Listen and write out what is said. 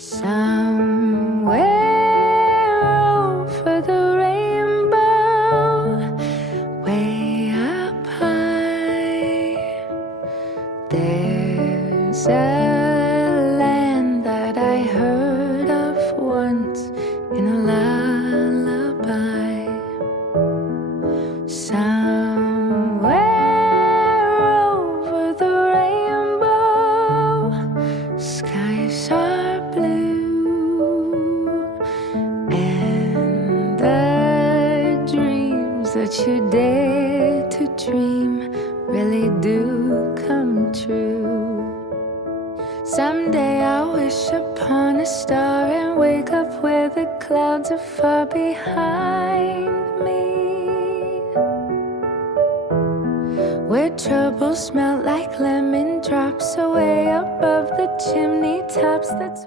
Somewhere over the rainbow, way up high, there's a land that I heard of once in a lullaby. Somewhere over the rainbow, skies are blue, and the dreams that you dare to dream really do come true. Someday I'll wish upon a star and wake up where the clouds are far behind me, where troubles melt like lemon drops away above the chimney tops. That's